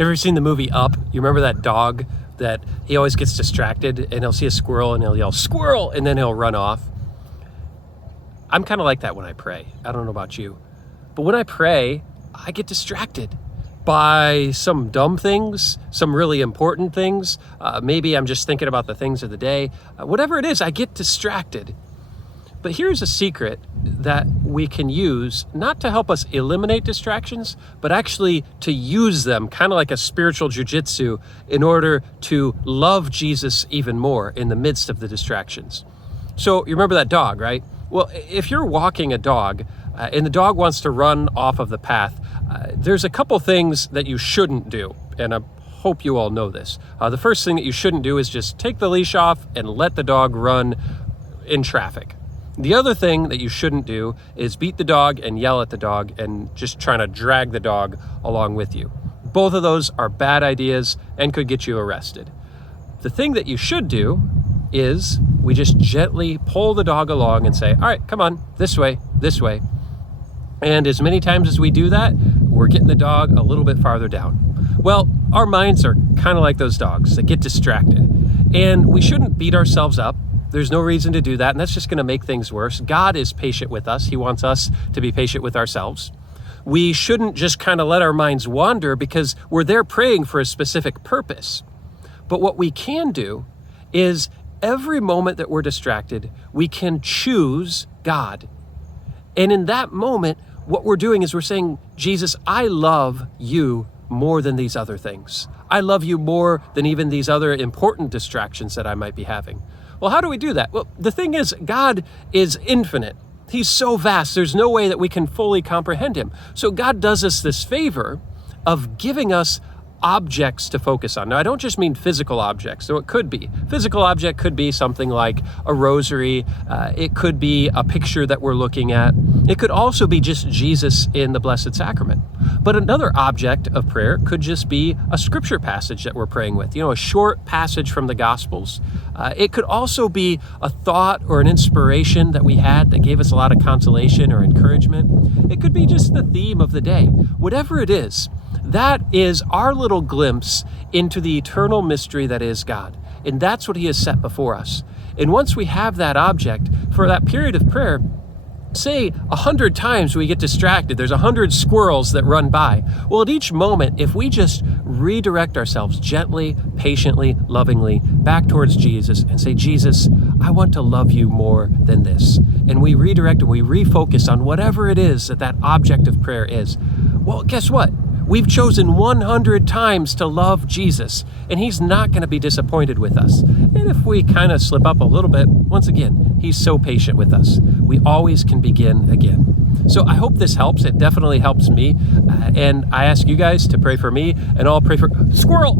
Ever seen the movie Up? You remember that dog that he always gets distracted and he'll see a squirrel and he'll yell, "Squirrel!" and then he'll run off? I'm kind of like that when I pray. I don't know about you. But when I pray, I get distracted by some dumb things, some really important things. Maybe I'm just thinking about the things of the day. Whatever it is, I get distracted. But here's a secret that we can use, not to help us eliminate distractions, but actually to use them, kind of like a spiritual jujitsu, in order to love Jesus even more in the midst of the distractions. So you remember that dog, right? Well, if you're walking a dog and the dog wants to run off of the path, there's a couple things that you shouldn't do, and I hope you all know this. The first thing that you shouldn't do is just take the leash off and let the dog run in traffic. The other thing that you shouldn't do is beat the dog and yell at the dog and just trying to drag the dog along with you. Both of those are bad ideas and could get you arrested. The thing that you should do is we just gently pull the dog along and say, "All right, come on, this way, this way." And as many times as we do that, we're getting the dog a little bit farther down. Well, our minds are kind of like those dogs that get distracted. And we shouldn't beat ourselves up. There's no reason to do that, and that's just going to make things worse. God is patient with us. He wants us to be patient with ourselves. We shouldn't just kind of let our minds wander because we're there praying for a specific purpose. But what we can do is every moment that we're distracted, we can choose God. And in that moment, what we're doing is we're saying, "Jesus, I love you more than these other things. I love you more than even these other important distractions that I might be having." Well, how do we do that? Well, the thing is, God is infinite. He's so vast, there's no way that we can fully comprehend him. So God does us this favor of giving us objects to focus on. Now, I don't just mean physical objects, so it could be. Physical object could be something like a rosary. It could be a picture that we're looking at. It could also be just Jesus in the Blessed Sacrament. But another object of prayer could just be a scripture passage that we're praying with, a short passage from the Gospels. It could also be a thought or an inspiration that we had that gave us a lot of consolation or encouragement. It could be just the theme of the day. Whatever it is, that is our little glimpse into the eternal mystery that is God. And that's what he has set before us. And once we have that object, for that period of prayer, say 100 times we get distracted, there's 100 squirrels that run by. Well, at each moment, if we just redirect ourselves gently, patiently, lovingly back towards Jesus and say, "Jesus, I want to love you more than this." And we redirect and we refocus on whatever it is that object of prayer is. Well, guess what? We've chosen 100 times to love Jesus, and he's not going to be disappointed with us. And if we kind of slip up a little bit, once again, he's so patient with us. We always can begin again. So I hope this helps. It definitely helps me. And I ask you guys to pray for me, and I'll pray for Squirrel.